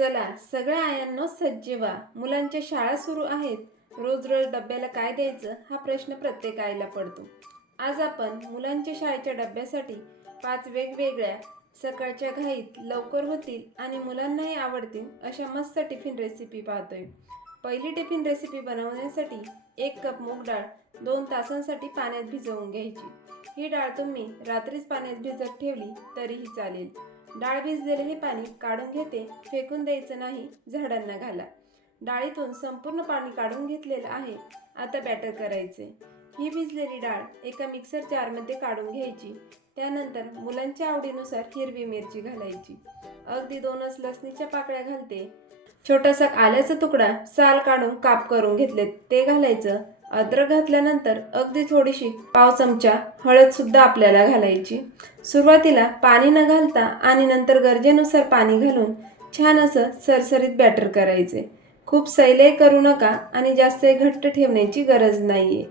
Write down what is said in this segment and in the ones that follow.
चला सगळ्या आयांनो सज्ज व्हा. मुलांच्या शाळा सुरू आहेत. रोज रोज डब्याला काय द्यायचं हा प्रश्न प्रत्येक आईला पडतो. आज आपण मुलांच्या शाळेच्या डब्यासाठी 5 वेगवेगळ्या सकाळच्या घाईत लवकर होतील आणि मुलांनाही आवडतील अशा मस्त टिफिन रेसिपी पाहतोय. पहिली टिफिन रेसिपी बनवण्यासाठी 1 कप मूग डाळ 2 तासांसाठी पाण्यात भिजवून घ्यायची. ही डाळ तुम्ही रात्रीच पाण्यात भिजत ठेवली तरीही चालेल. डाळ भिजलेले हे पाणी काढून घेते, फेकून द्यायचं नाही, झाडांना घाला. डाळीतून संपूर्ण पाणी काढून घेतलेलं आहे. आता बॅटर करायचे. ही भिजलेली डाळ एका मिक्सर जारमध्ये काढून घ्यायची. त्यानंतर मुलांच्या आवडीनुसार हिरवी मिरची घालायची. अगदी 2च लसणीच्या पाकळ्या घालते. छोटासा आल्याचा तुकडा साल काढून काप करून घेतले ते घालायचं. अद्रक घातल्यानंतर अगदी थोडीशी पाव चमचा हळद सुद्धा आपल्याला घालायची. सुरुवातीला पाणी न घालता आणि नंतर गरजेनुसार पाणी घालून छान असं सरसरीत बॅटर करायचे. खूप सैलही करू नका आणि जास्त घट्ट ठेवण्याची गरज नाहीये.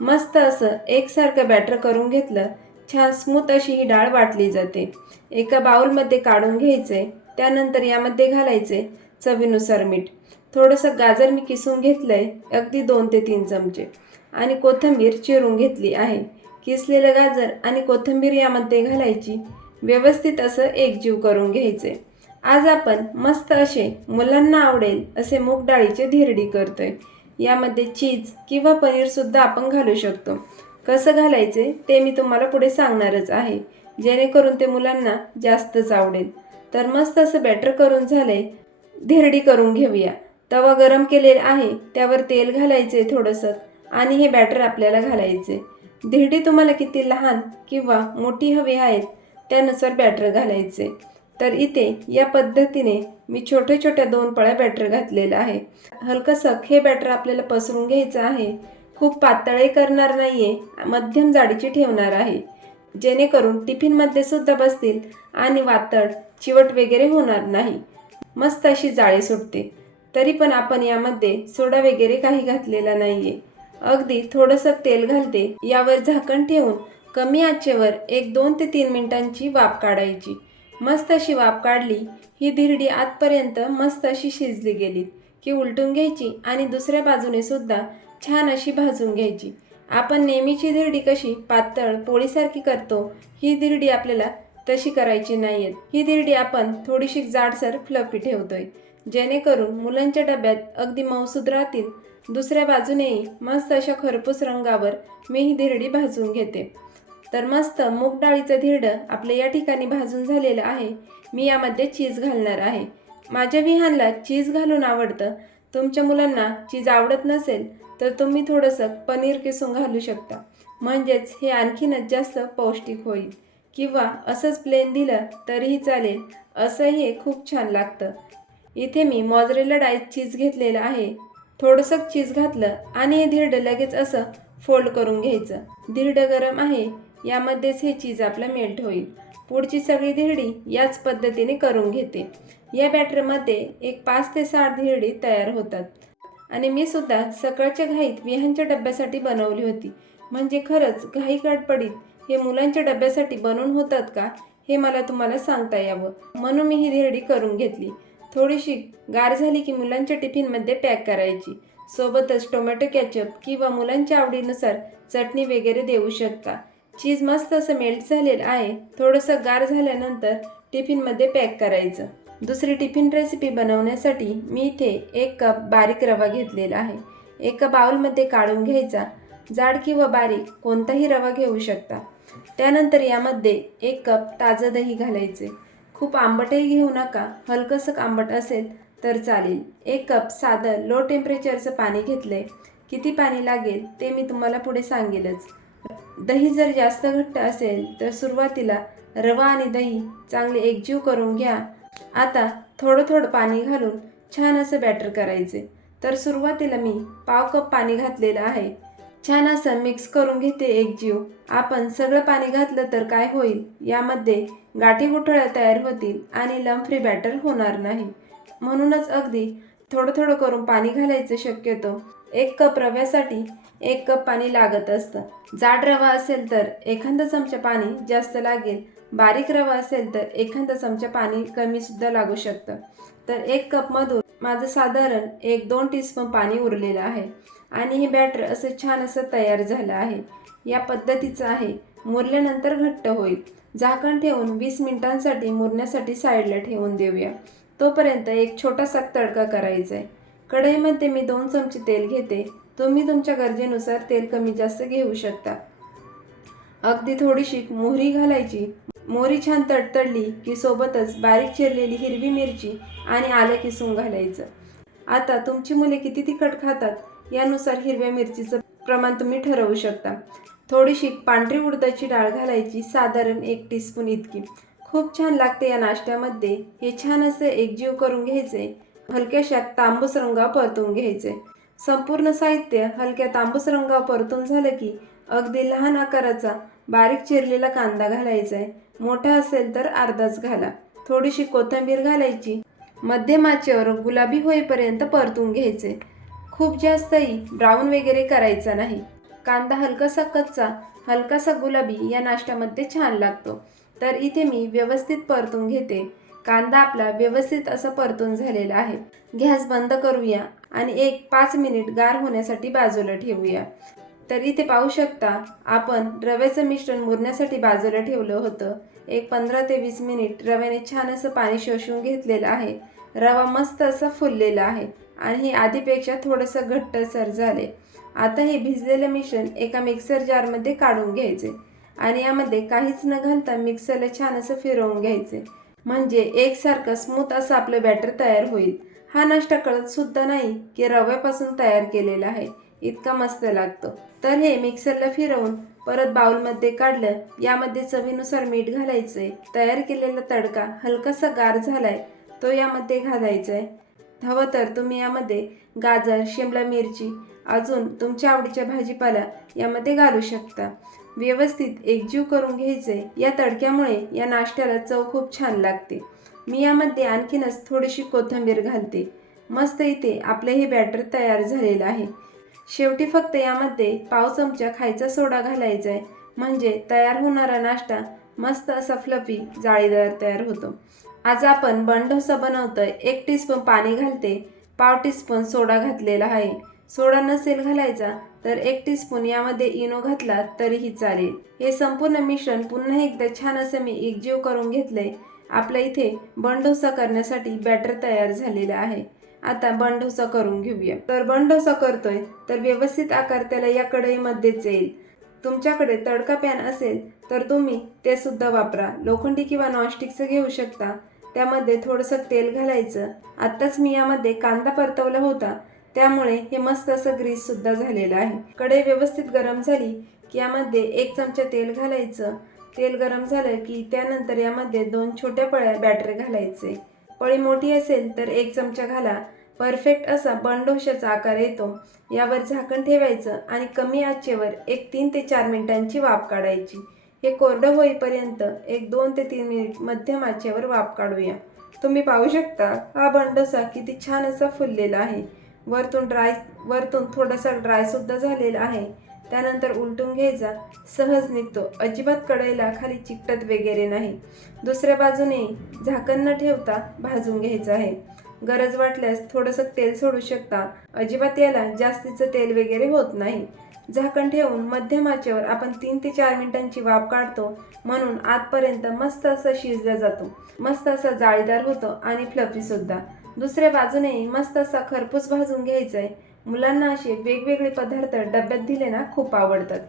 मस्त असं एकसारखं बॅटर करून घेतलं. छान स्मूथ अशी ही डाळ वाटली जाते. एका बाउलमध्ये काढून घ्यायचे. त्यानंतर यामध्ये घालायचे चवीनुसार मीठ. थोडंसं गाजर मी किसून घेतलंय, अगदी 2 ते 3 चमचे, आणि कोथिंबीर चिरून घेतली आहे. किसलेलं गाजर आणि कोथिंबीर यामध्ये घालायची. व्यवस्थित असं एकजीव करून घ्यायचे. आज आपण मस्त असे मुलांना आवडेल असे मूग डाळीचे धिरडी करतोय. यामध्ये चीज किंवा पनीर सुद्धा आपण घालू शकतो. कसं घालायचे ते मी तुम्हाला पुढे सांगणारच आहे, जेणेकरून ते मुलांना जास्तच आवडेल. तर मस्त असं बॅटर करून झालंय. धिरडी करून घेऊया. तवा गरम केलेला आहे, त्यावर तेल घालायचे थोडंसं आणि हे बॅटर आपल्याला घालायचे. धिरडी तुम्हाला किती लहान किंवा मोठी हवी आहेत त्यानुसार बॅटर घालायचे. तर इथे या पद्धतीने मी छोट्या छोट्या 2 पळ्या बॅटर घातलेलं आहे. हलकंसं हे बॅटर आपल्याला पसरून घ्यायचं आहे. खूप पातळही करणार नाहीये, मध्यम जाडीची ठेवणार आहे, जेणेकरून टिफिनमध्ये सुद्धा बसतील आणि वातड चिवट वगैरे होणार नाही. मस्त अशी जाळी सुटते. तरी पण आपण यामध्ये सोडा वगैरे काही घातलेला नाहीये. अगदी थोडंसं तेल घालते. यावर झाकण ठेवून कमी आचेवर 1-2 ते 3 मिनिटांची वाफ काढायची. मस्त अशी वाफ काढली. ही धिरडी आतपर्यंत मस्त अशी शिजली गेली की उलटून घ्यायची आणि दुसऱ्या बाजूने सुद्धा छान अशी भाजून घ्यायची. आपण नेहमीची धिरडी कशी पातळ पोळीसारखी करतो, ही धिरडी आपल्याला तशी करायची नाहीये. ही धिरडी आपण थोडीशी जाडसर फ्लफी ठेवतोय, जेणेकरून मुलांच्या डब्यात अगदी मऊसूद राहतील. दुसऱ्या बाजूनेही मस्त अशा खरपूस रंगावर मी ही धिरडी भाजून घेते. तर मस्त मूग डाळीचं धिरडं आपल्या या ठिकाणी भाजून झालेलं आहे. मी यामध्ये चीज घालणार आहे. माझ्या विहानला चीज घालून आवडतं. तुमच्या मुलांना चीज आवडत नसेल तर तुम्ही थोडंसं पनीर किसून घालू शकता, म्हणजेच हे आणखीनच जास्त पौष्टिक होईल. किंवा असंच प्लेन दिलं तरीही चालेल, असंही हे खूप छान लागतं. इथे मी मॉझरेला डाईस चीज घेतलेलं आहे. थोडंसं चीज घातलं आणि हे धिरडं लगेच असं फोल्ड करून घ्यायचं. धिरडं गरम आहे, यामध्येच हे चीज आपलं मेल्ट होईल. पुढची सगळी धिरडी याच पद्धतीने करून घेते. या बॅटरमध्ये एक 5 ते 6 धिरडी तयार होतात. आणि मी सुद्धा सकाळच्या घाईत विहानच्या डब्यासाठी बनवली होती. म्हणजे खरंच घाई गडबडीत हे मुलांच्या डब्यासाठी बनवून होतात का हे मला तुम्हाला सांगता यावं, म्हणून मी ही धिरडी करून घेतली. थोडीशी गार झाली की मुलांच्या टिफिनमध्ये पॅक करायची. सोबतच टोमॅटो केचप किंवा मुलांच्या आवडीनुसार चटणी वगैरे देऊ शकता. चीज मस्त असं मेल्ट झालेलं आहे. थोडंसं गार झाल्यानंतर टिफिनमध्ये पॅक करायचं. दुसरी टिफिन रेसिपी बनवण्यासाठी मी इथे 1 कप बारीक रवा घेतलेला आहे. एका बाउलमध्ये काढून घ्यायचा. जाड किंवा बारीक कोणताही रवा घेऊ शकता. त्यानंतर यामध्ये 1 कप ताजं दही घालायचे. खूप आंबटही घेऊ नका, हलकंसं आंबट असेल तर चालेल. 1 कप साधं लो टेम्परेचरचं पाणी घेतलंय. किती पाणी लागेल ते मी तुम्हाला पुढे सांगेलच. दही जर जास्त घट्ट असेल तर सुरुवातीला रवा आणि दही चांगले एकजीव करून घ्या. आता थोडं थोडं पाणी घालून छान असं बॅटर करायचे. तर सुरुवातीला मी पाव कप पाणी घातलेलं आहे. छान असं मिक्स करून घेते एकजीव. आपण सगळं पाणी घातलं तर काय होईल, यामध्ये गाठी गुठळ्या तयार होतील आणि लम्प फ्री बॅटर होणार नाही. म्हणूनच अगदी थोडं थोडं करून पाणी घालायचं शक्यतो. 1 कप रव्यासाठी 1 कप पाणी लागत असतं. जाड रवा असेल तर एखादा चमचा पाणी जास्त लागेल. बारीक रवा असेल तर एखादा चमचा पाणी कमी सुद्धा लागू शकतं. तर 1 कपमधून माझं साधारण 1-2 टीस्पून पाणी उरलेलं आहे आणि हे बॅटर असं छान असं तयार झालं आहे. या पद्धतीचं आहे. मुरल्यानंतर घट्ट होईल. झाकण ठेवून 20 मिनिटांसाठी मुरण्यासाठी साईडला ठेवून देऊया. तोपर्यंत एक छोटासा तडका करायचा आहे. कढईमध्ये मी 2 चमचे तेल घेते. तुम्ही तुमच्या गरजेनुसार तेल कमी जास्त घेऊ शकता. अगदी थोडीशी मोहरी घालायची. मोहरी छान तडतडली की सोबतच बारीक चिरलेली हिरवी मिरची आणि आलं किसून घालायचं. आता तुमची मुले किती तिखट खातात यानुसार हिरव्या मिरचीचं प्रमाण तुम्ही ठरवू शकता. थोडीशी पांढरी उडदाची डाळ घालायची, साधारण 1 टीस्पून इतकी. खूप छान लागते या नाश्त्यामध्ये. हे छान असं एकजीव करून घ्यायचे. हलक्याशा तांबूस रंगावर परतून घ्यायचे. संपूर्ण साहित्य हलक्या तांबूस रंगावर परतून झालं की अगदी लहान आकाराचा बारीक चिरलेला कांदा घालायचा आहे. मोठा असेल तर अर्धाच घाला. थोडीशी कोथिंबीर घालायची. मध्यम आचेवर गुलाबी होईपर्यंत परतून घ्यायचे. खूप जास्तही ब्राऊन वगैरे करायचा नाही. कांदा हलकासा कच्चा, हलकासा गुलाबी या नाश्त्यामध्ये छान लागतो. तर इथे मी व्यवस्थित परतून घेते. कांदा आपला व्यवस्थित असा परतून झालेला आहे. गॅस बंद करूया आणि 5 मिनिट गार होण्यासाठी बाजूला ठेवूया. तर इथे पाहू शकता आपण रव्याचं मिश्रण मुरण्यासाठी बाजूला ठेवलं होतं. 15 ते 20 मिनिट रव्याने छान असं पाणी शोषून घेतलेलं आहे. रवा मस्त असा फुललेला आहे आणि हे आधीपेक्षा थोडंसं घट्टसर झाले. आता हे भिजलेलं मिश्रण एका मिक्सर जारमध्ये काढून घ्यायचे आणि यामध्ये काहीच न घालता मिक्सरला छान असं फिरवून घ्यायचे. म्हणजे एकसारखं स्मूथ असं आपलं बॅटर तयार होईल. हा नाश्ता कळत सुद्धा नाही की रव्यापासून तयार केलेला आहे. इतका मस्त लागतो. तर हे मिक्सरला फिरवून परत बाउलमध्ये काढलं. यामध्ये चवीनुसार मीठ घालायचंय. तयार केलेला तडका हलकासा गार झालाय तो यामध्ये घालायचा आहे. हवं तर तुम्ही यामध्ये गाजर, शिमला मिरची, अजून तुमच्या आवडीच्या भाजीपाला यामध्ये घालू शकता. व्यवस्थित एकजीव करून घ्यायचे. या तडक्यामुळे या नाश्त्याला चव खूप छान लागते. मी यामध्ये आणखीनच थोडीशी कोथिंबीर घालते. मस्त इथे आपले हे बॅटर तयार झालेलं आहे. शेवटी फक्त यामध्ये पाव चमचा खायचा सोडा घालायचा आहे. म्हणजे तयार होणारा नाश्ता मस्त असा फ्लफी जाळीदार तयार होतो. आज आपण बन डोसा बनवतोय. 1 टीस्पून पाणी घालते. पाव टीस्पून सोडा घातलेला आहे. सोडा नसेल घालायचा तर 1 टीस्पून यामध्ये इनो घातला तरीही चालेल. हे संपूर्ण मिश्रण पुन्हा एकदा छान असं मी एकजीव करून घेतलंय. आपल्या इथे बन डोसा करण्यासाठी बॅटर तयार झालेला आहे. आता बन डोसा करून घेऊया. तर बन डोसा करतोय तर व्यवस्थित आकार त्याला या कढईमध्येच येईल. तुमच्याकडे तडका पॅन असेल तर तुम्ही ते सुद्धा वापरा. लोखंडी किंवा नॉनस्टिकचं घेऊ शकता. त्यामध्ये थोडंसं तेल घालायचं. आत्ताच मी यामध्ये कांदा परतवला होता त्यामुळे हे मस्त असं ग्रीस सुद्धा झालेलं आहे. कढई व्यवस्थित गरम झाली की यामध्ये 1 चमचा तेल घालायचं. तेल गरम झालं की त्यानंतर यामध्ये 2 छोट्या पळ्या बॅटर घालायचे. पळी मोठी असेल तर 1 चमचा घाला. परफेक्ट असा बन डोशाचा आकार येतो. यावर झाकण ठेवायचं आणि कमी आचेवर 3 ते 4 मिनिटांची वाफ काढायची. हे कोरडं होईपर्यंत 2 ते 3 मिनिट मध्यम आचेवर वाफ काढूया. तुम्ही पाहू शकता हा बन डोसा किती छान असा फुललेला आहे. वरतून थोडासा ड्राय सुद्धा झालेला आहे. त्यानंतर उलटून घ्यायचा. सहज निघतो. अजिबात कढईला खाली चिकटत वगैरे नाही. दुसऱ्या बाजूने झाकण न ठेवता भाजून घ्यायचं आहे. गरज वाटल्यास थोडंसं तेल सोडू शकता. अजिबात याला जास्तीचं तेल वगैरे होत नाही. झाकण ठेवून मध्यम आचेवर आपण 3 ते 4 मिनिटांची वाफ काढतो म्हणून आतपर्यंत मस्त असा शिजला जातो. मस्त असा जाळीदार होतो आणि फ्लफी सुद्धा. दुसऱ्या बाजूने मस्त असा खरपूस भाजून घ्यायचा आहे. मुलांना असे वेगवेगळे पदार्थ डब्यात दिले ना खूप आवडतात.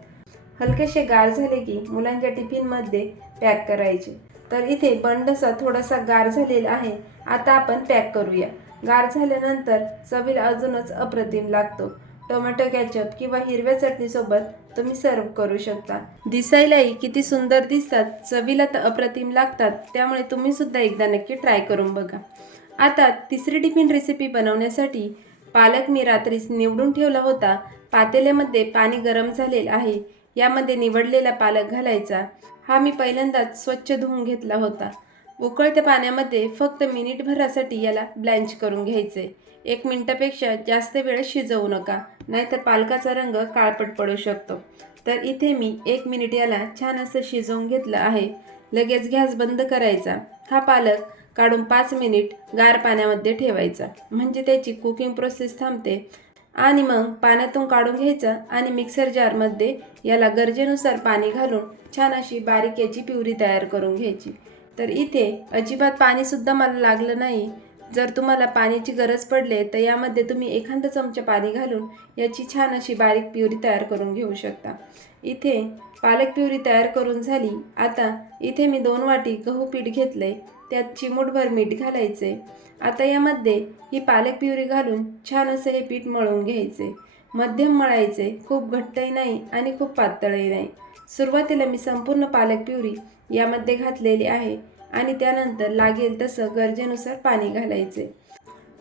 हलकेसे गार झाले की मुलांच्या टिफिनमध्ये पॅक करायचे. तर इथे बन डोसा थोडासा गार झालेला आहे. आता आपण पॅक करूया. गार झाल्यानंतर चवीला अजूनच अप्रतिम लागतो. टोमॅटो केचप किंवा हिरव्या चटणीसोबत तुम्ही सर्व करू शकता. दिसायलाही किती सुंदर दिसतात. चवीला तर अप्रतिम लागतात. त्यामुळे तुम्ही सुद्धा एकदा नक्की ट्राय करून बघा. आता तिसरी टिफिन रेसिपी बनवण्यासाठी पालक मी रात्रीच निवडून ठेवला होता. पातेल्यामध्ये पाणी गरम झालेलं आहे. यामध्ये निवडलेला पालक घालायचा. हा मी पहिल्यांदाच स्वच्छ धुवून घेतला होता. उकळत्या पाण्यामध्ये फक्त मिनिटभरासाठी याला ब्लँच करून घ्यायचे. 1 मिनिटापेक्षा जास्त वेळ शिजवू नका, नाहीतर पालकाचा रंग काळपट पडू शकतो. तर इथे मी 1 मिनिट याला छान असं शिजवून घेतलं आहे. लगेच गॅस बंद करायचा. हा पालक काढून 5 मिनिट गार पाण्यामध्ये ठेवायचा, म्हणजे त्याची कुकिंग प्रोसेस थांबते. आणि मग पाण्यातून काढून घ्यायचं आणि मिक्सर जारमध्ये याला गरजेनुसार पाणी घालून छान अशी बारीक याची प्युरी तयार करून घ्यायची. तर इथे अजिबात पाणीसुद्धा मला लागलं नाही. जर तुम्हाला पाण्याची गरज पडले तर यामध्ये तुम्ही एखादा चमचा पाणी घालून याची छान अशी बारीक प्युरी तयार करून घेऊ शकता. इथे पालक प्युरी तयार करून झाली. आता इथे मी 2 वाटी गहू पीठ घेतले, त्यात चिमूटभर मीठ घालायचे. आता यामध्ये ही पालक प्युरी घालून छान असं हे पीठ मळून घ्यायचे. मध्यम मळायचे, खूप घट्टही नाही आणि खूप पातळही नाही. सुरुवातीला मी संपूर्ण पालक प्युरी यामध्ये घातलेली आहे आणि त्यानंतर लागेल तसं गरजेनुसार पाणी घालायचे.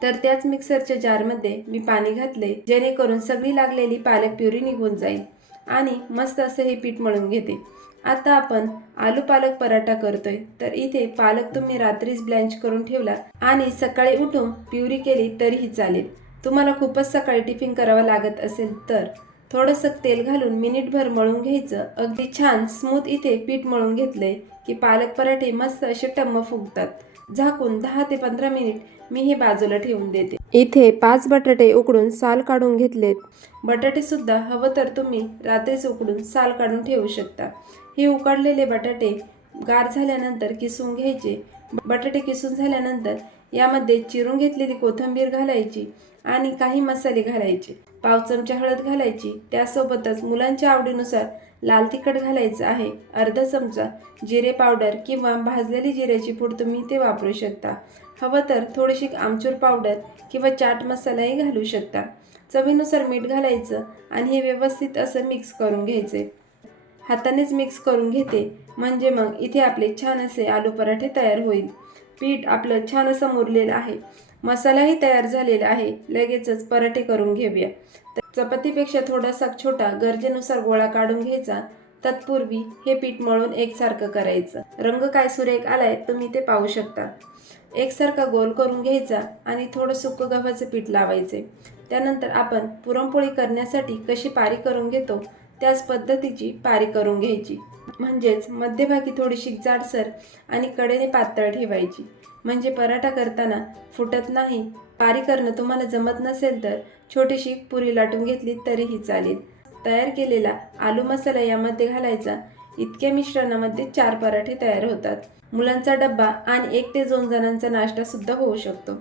तर त्याच मिक्सरच्या जारमध्ये मी पाणी घातले, जेणेकरून सगळी लागलेली पालक प्युरी निघून जाईल आणि मस्त असं हे पीठ मळून घेते. आता आपण आलू पालक पराठा करतोय. तर इथे पालक तुम्ही रात्रीच ब्लँच करून ठेवला आणि सकाळी उठून प्युरी केली तरीही चालेल. तुम्हाला खूपच सकाळी टिफिन करावं लागत असेल तर थोडंसं तेल घालून मिनिटभर मळून घ्यायचं. अगदी छान स्मूथ इथे पीठ मळून घेतलंय की पालक पराठे मस्त असे टम्म फुगतात. झाकून 10 ते 15 मिनिट मी हे बाजूला ठेवून देते. इथे 5 बटाटे उकडून साल काढून घेतलेत. बटाटे सुद्धा हवं तर तुम्ही रात्रीच उकडून साल काढून ठेवू शकता. हे उकडलेले बटाटे गार झाल्यानंतर किसून घ्यायचे. बटाटे किसून झाल्यानंतर यामध्ये चिरून घेतलेली कोथिंबीर घालायची आणि काही मसाले घालायचे. पाव चमचा हळद घालायची. त्यासोबतच मुलांच्या आवडीनुसार लाल तिखट घालायचं आहे. अर्धा चमचा जिरे पावडर किंवा भाजलेली जिऱ्याची पूड तुम्ही ते वापरू शकता. हवं तर थोडीशी आमचूर पावडर किंवा चाट मसालाही घालू शकता. चवीनुसार मीठ घालायचं आणि हे व्यवस्थित असं मिक्स करून घ्यायचे. हातानेच मिक्स करून घेते, म्हणजे मग इथे आपले छान असे आलू पराठे तयार होईल. पीठ आपलं छान असं मुरलेलं आहे. मसालाही तयार झालेला आहे. लगेचच पराठे करून घेऊया. तर चपातीपेक्षा थोडासा छोटा गरजेनुसार गोळा काढून घ्यायचा. तत्पूर्वी हे पीठ मळून एकसारखं करायचं. रंग काय सुरेख आलाय तुम्ही ते पाहू शकता. एकसारखा गोल करून घ्यायचा आणि थोडं सुकं गव्हाचं पीठ लावायचे. त्यानंतर आपण पुरणपोळी करण्यासाठी कशी पारी करून घेतो त्याच पद्धतीची पारी करून घ्यायची. म्हणजेच मध्यभागी थोडीशी जाडसर आणि कडेने पातळ ठेवायची, म्हणजे पराठा करताना फुटत नाही. पारी करणं तुम्हाला जमत नसेल तर छोटीशी पुरी लाटून घेतली तरीही चालेल. तयार केलेला आलू मसाला यामध्ये घालायचा. इतक्या मिश्रणामध्ये 4 पराठे तयार होतात. मुलांचा डब्बा आणि 1 ते 2 जणांचा नाश्ता सुद्धा होऊ शकतो.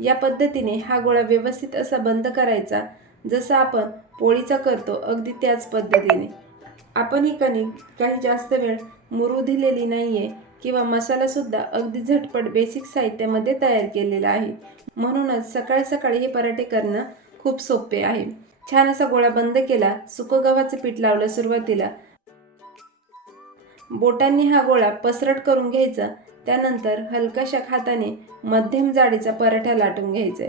या पद्धतीने हा गोळा व्यवस्थित असा बंद करायचा. जसं आपण पोळीचा करतो अगदी त्याच पद्धतीने. आपण ही कणिक काही जास्त वेळ मुरू दिलेली नाहीये किंवा मसालासुद्धा अगदी झटपट बेसिक साहित्यामध्ये तयार केलेला आहे. म्हणूनच सकाळी सकाळी हे पराठे करणं खूप सोपे आहे. छान असा गोळा बंद केला. सुकं गव्हाचं पीठ लावलं सुरुवातीला. बोटांनी हा गोळा पसरट करून घ्यायचा. त्यानंतर हलकाशा हाताने मध्यम जाडीचा पराठा लाटून घ्यायचा.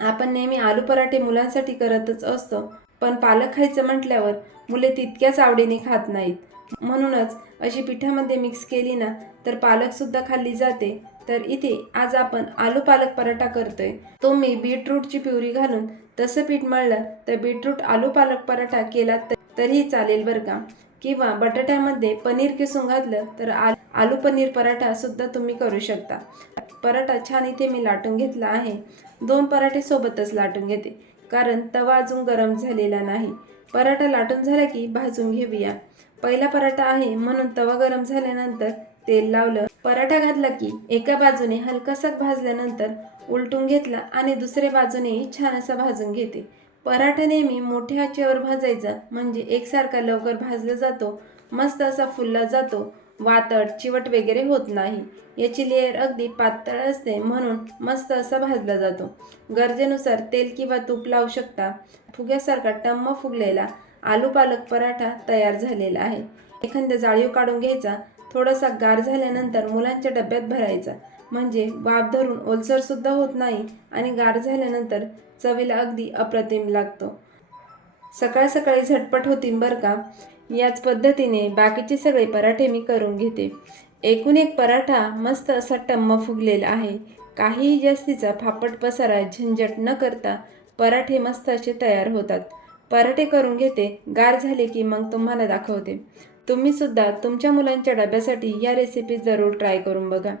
आपण नेहमी आलू पराठे मुलांसाठी करतच असतो, पण पालक खायचं म्हटल्यावर मुले तितक्याच आवडीने खात नाहीत. म्हणूनच अशी पिठामध्ये मिक्स केली ना तर पालकसुद्धा खाल्ली जाते. तर इथे आज आपण आलू पालक पराठा करतोय. तो मी बीटरूटची प्युरी घालून तसं पीठ मळलं तर बीटरूट आलू पालक पराठा केला तरीही चालेल बरं का. किंवा बटाट्यामध्ये पनीर किसून घातलं तर आलू पनीर पराठा सुद्धा तुम्ही करू शकता. पराठा छान इथे मी लाटून घेतला आहे. 2 पराठे सोबतच लाटून घेते, कारण तवा अजून गरम झालेला नाही. पराठा लाटून झाला की भाजून घेऊया. पहिला पराठा आहे म्हणून तवा गरम झाल्यानंतर तेल लावलं. पराठा घातला की एका बाजूने हलकासा भाजल्यानंतर उलटून घेतला आणि दुसऱ्या बाजूनेही छान असा भाजून घेते. पराठा नेहमी मोठ्या आचेवर भाजायचा, म्हणजे एकसारखा लवकर भाजला जातो, मस्त असा फुलला जातो, वातट चिवट वगैरे होत नाही. याची लेयर अगदी पातळ असते म्हणून मस्त असा भाजला जातो. गरजेनुसार तेल किंवा तूप लावू शकता. फुग्यासारखा टम्म फुगलेला आलू पालक पराठा तयार झालेला आहे. एखाद्या जाळीव काढून घ्यायचा. थोडासा गार झाल्यानंतर मुलांच्या डब्यात भरायचा, म्हणजे वाफ धरून ओलसर सुद्धा होत नाही आणि गार झाल्यानंतर चवीला अगदी अप्रतिम लागतो. सकाळ सकाळी झटपट होतील बरं का. याच पद्धतीने बाकीचे सगळे पराठे मी करून घेते. एकूण एक पराठा मस्त असा टम्म फुगलेला आहे. काहीही जास्तीचा फापट पसारा झंझट न करता पराठे मस्त असे तयार होतात. पराठे करून घेते. गार झाले की मग तुम्हाला दाखवते. तुम्ही सुद्धा तुमच्या मुलांच्या डब्यासाठी या रेसिपी जरूर ट्राय करून बघा.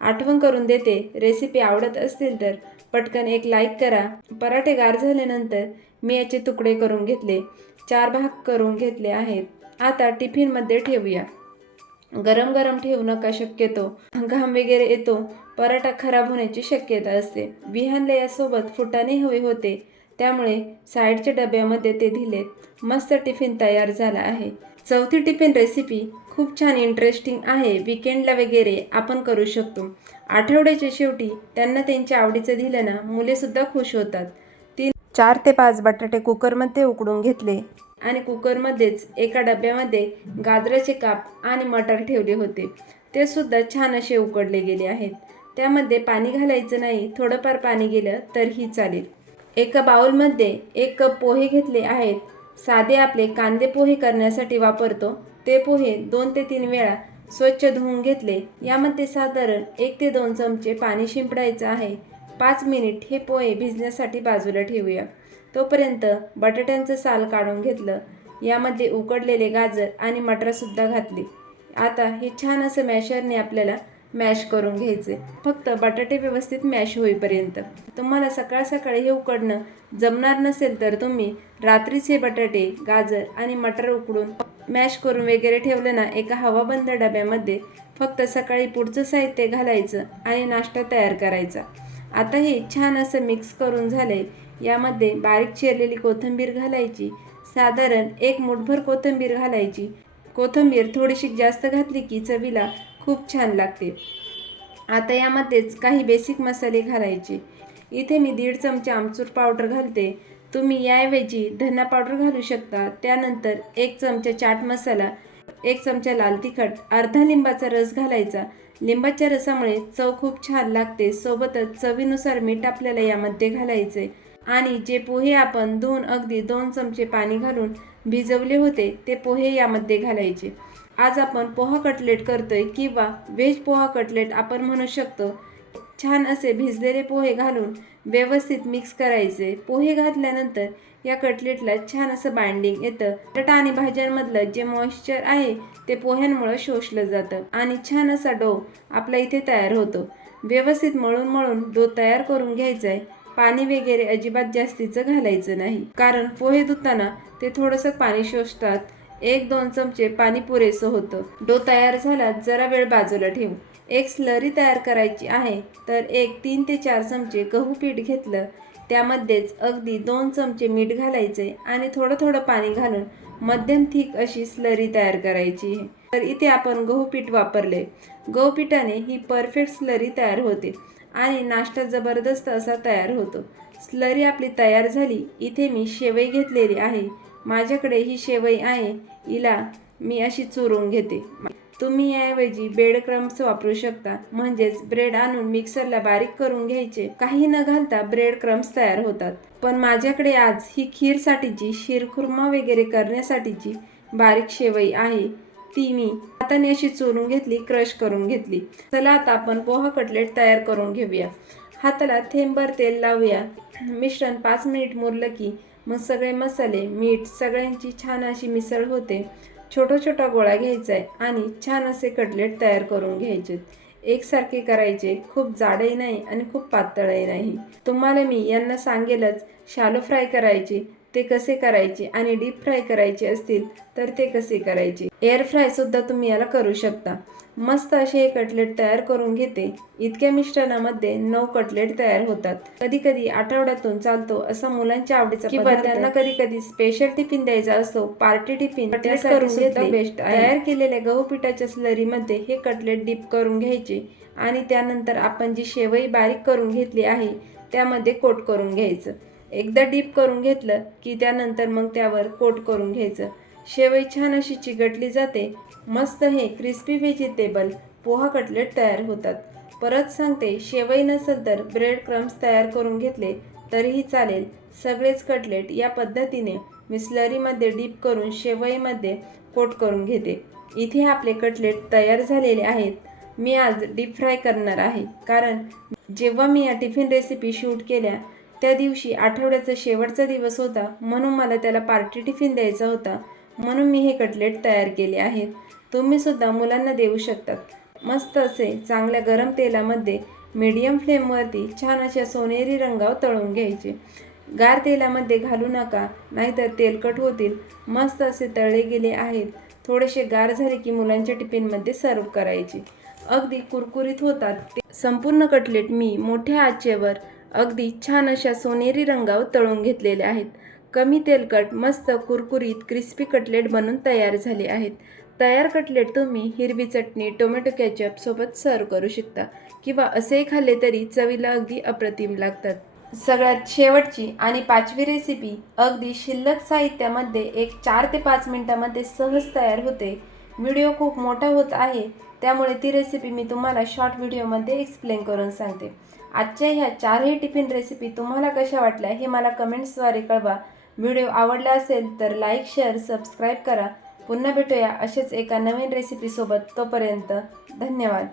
आठवण करून देते, रेसिपी आवडत असतील तर पटकन एक लाईक करा. पराठे गार झाल्यानंतर मी याचे तुकडे करून घेतले, 4 भाग करून घेतले आहेत. आता टिफिनमध्ये ठेवूया. गरम गरम ठेवू नका, शक्यतो घाम वगैरे येतो, पराठा खराब होण्याची शक्यता असते. विहानला यासोबत फुटाणे हवे होते, त्यामुळे साईडच्या डब्यामध्ये ते दिलेत. मस्त टिफिन तयार झाला आहे. चौथी टिफिन रेसिपी खूप छान इंटरेस्टिंग आहे. विकेंडला वगैरे आपण करू शकतो. आठवड्याच्या शेवटी त्यांना त्यांच्या आवडीचं दिलं ना, मुलेसुद्धा खुश होतात. 4 ते 5 बटाटे कुकरमध्ये उकडून घेतले आणि कुकरमध्येच एका डब्यामध्ये गाजराचे काप आणि मटार ठेवले होते. ते सुद्धा छान असे उकडले गेले आहेत. त्यामध्ये पाणी घालायचं नाही, थोडंफार पाणी गेलं तरीही चालेल. एका बाउलमध्ये 1 कप पोहे घेतले आहेत. साधे आपले कांदे पोहे करण्यासाठी वापरतो ते पोहे 2 ते 3 वेळा स्वच्छ धुवून घेतले. यामध्ये साधारण 1 ते 2 चमचे पाणी शिंपडायचं आहे. 5 मिनिट हे पोहे भिजण्यासाठी बाजूला ठेवूया. तोपर्यंत बटाट्यांचं साल काढून घेतलं. यामध्ये उकडलेले गाजर आणि मटारसुद्धा घातली. आता हे छान असं मॅशरने आपल्याला मॅश करून घ्यायचे, फक्त बटाटे व्यवस्थित मॅश होईपर्यंत. तुम्हाला सकाळ सकाळी हे उकडणं जमणार नसेल तर तुम्ही रात्रीच हे बटाटे, गाजर आणि मटार उकडून मॅश करून वगैरे ठेवलं ना एका हवाबंद डब्यामध्ये, फक्त सकाळी पुढचं साहित्य घालायचं आणि नाश्ता तयार करायचा. आता हे छान असं मिक्स करून झाले. यामध्ये बारीक चिरलेली कोथिंबीर घालायची, साधारण 1 मूठभर कोथिंबीर घालायची. कोथिंबीर थोडीशी जास्त घातली की चवीला खूप छान लागते. आता यामध्येच काही बेसिक मसाले घालायचे. इथे मी 1.5 चमचे आमचूर पावडर घालते. तुम्ही याऐवजी धना पावडर घालू शकता. त्यानंतर 1 चमचा चाट मसाला, 1 चमचा लाल तिखट, अर्धा लिंबाचा रस घालायचा. लिंबाच्या रसामुळे चव खूप छान लागते. सोबतच चवीनुसार मीठ आपल्याला यामध्ये घालायचे आणि जे पोहे आपण धुवून अगदी 2 चमचे पाणी घालून भिजवले होते ते पोहे यामध्ये घालायचे. आज आपण पोहा कटलेट करतोय किंवा व्हेज पोहा कटलेट आपण म्हणू शकतो. छान असे भिजलेले पोहे घालून व्यवस्थित मिक्स करायचे. पोहे घातल्यानंतर या कटलेटला छान असं बाइंडिंग येतं. बटाटा आणि भाज्यांमधलं जे मॉइश्चर आहे ते पोह्यांमुळे शोषलं जातं आणि छान असा डो आपला इथे तयार होतो. व्यवस्थित मळून मळून डो तयार करून घ्यायचा आहे. पाणी वगैरे अजिबात जास्तीचं घालायचं नाही, कारण पोहे धुताना ते थोडंसं पाणी शोषतात. 1-2 चमचे पाणी पुरेसं होतं. डो तयार झाला, जरा वेळ बाजूला ठेवू. एक स्लरी तयार करायची आहे, तर 3 ते 4 चमचे गहू पीठ घेतलं. त्यामध्येच अगदी 2 चमचे मीठ घालायचे आणि थोडं थोडं पाणी घालून मध्यम थिक अशी स्लरी तयार करायची आहे. तर इथे आपण गहू पीठ वापरले. गहू पिठाने ही परफेक्ट स्लरी तयार होते आणि नाश्ता जबरदस्त असा तयार होतो. स्लरी आपली तयार झाली. इथे मी शेवई घेतलेली आहे. माझ्याकडे ही शेवई आहे, हिला मी अशी चुरून घेते. तुम्ही याऐवजी ब्रेड क्रम्स वापरू शकता, म्हणजेच ब्रेड आणून मिक्सरला बारीक करून घ्यायचे. काही न घालता ब्रेड क्रम्स तयार होतात. पण माझ्याकडे आज ही खीरसाठीची, शीरखुर्मा वगैरे करण्यासाठीची बारीक शेवई आहे, ती मी हाताने अशी चुरून घेतली, क्रश करून घेतली. चला आता आपण पोहा कटलेट तयार करून घेऊया. हाताला थेंबभर तेल लावूया. मिश्रण 5 मिनिट मुरलं की मग सगळे मसाले, मीठ सगळ्यांची छान अशी मिसळ होते. छोटा छोटा गोळा घ्यायचा आहे आणि छान असे कटलेट तयार करून घ्यायचे. एकसारखे करायचे, खूप जाडही नाही आणि खूप पातळही नाही. तुम्हाला मी यांना सांगेलच. शॅलो फ्राय करायचे ते कसे करायचे आणि डीप फ्राय करायचे असतील तर ते कसे करायचे. एअर फ्राय सुद्धा तुम्ही याला करू शकता. मस्त असे हे कटलेट तयार करून घेते. इतक्या मिश्रणामध्ये 9 कटलेट तयार होतात. कधी कधी आठवड्यातून चालतो असा मुलांच्या आवडीचा किंवा त्यांना कधी कधी स्पेशल टिफिन द्यायचा असतो, पार्टी टिफिन, करून घेतले बेस्ट. तयार केलेल्या गहू पिठाच्या स्लरीमध्ये हे कटलेट डीप करून घ्यायचे आणि त्यानंतर आपण जी शेवई बारीक करून घेतली आहे त्यामध्ये कोट करून घ्यायचं. एकदा डीप करून घेतलं की त्यानंतर मग त्यावर कोट करून घ्यायचं. शेवई छान अशी चिकटली जाते. मस्त हे क्रिस्पी व्हेजिटेबल पोहा कटलेट तयार होतात. परत सांगते, शेवई नसेल तर ब्रेड क्रम्स तयार करून घेतले तरीही चालेल. सगळेच कटलेट या पद्धतीने मी स्लरीमध्ये डीप करून शेवईमध्ये कोट करून घेते. इथे आपले कटलेट तयार झालेले आहेत. मी आज डीप फ्राय करणार आहे, कारण जेव्हा मी या टिफिन रेसिपी शूट केल्या त्या दिवशी आठवड्याचा शेवटचा दिवस होता, म्हणून मला त्याला पार्टी टिफिन द्यायचा होता, म्हणून मी हे कटलेट तयार केले आहेत. तुम्ही सुद्धा मुलांना देऊ शकतात. मस्त असे चांगल्या गरम तेलामध्ये मीडियम फ्लेमवरती छान अशा सोनेरी रंगावर तळून घ्यायचे. गार तेलामध्ये घालू नका, नाहीतर तेलकट होतील. मस्त असे तळले गेले आहेत. थोडेसे गार झाले की मुलांच्या टिफिनमध्ये सर्व करायचे. अगदी कुरकुरीत होतात ते संपूर्ण कटलेट मी मोठ्या आचेवर अगदी छान अशा सोनेरी रंगावर तळून घेतलेले आहेत. कमी तेलकट मस्त कुरकुरीत क्रिस्पी कटलेट बनून तयार झाले आहेत. तयार कटलेट तुम्ही हिरवी चटणी, टोमॅटो केचप सोबत सर्व करू शकता किंवा असेही खाल्ले तरी चवीला अगदी अप्रतिम लागतात. सगळ्यात शेवटची आणि 5वी रेसिपी अगदी शिल्लक साहित्यामध्ये एक 4 ते 5 मिनिटांमध्ये सहज तयार होते. व्हिडिओ खूप मोठा होत आहे, त्यामुळे ती रेसिपी मी तुम्हाला शॉर्ट व्हिडिओमध्ये एक्सप्लेन करून सांगते. आजच्या ह्या 4ही टिफिन रेसिपी तुम्हाला कशा वाटल्या हे मला कमेंट्सद्वारे कळवा. व्हिडिओ आवडला असेल तर लाईक, शेअर, सबस्क्राईब करा. पुन्हा भेटूया असेच एका नवीन रेसिपीसोबत. तोपर्यंत धन्यवाद.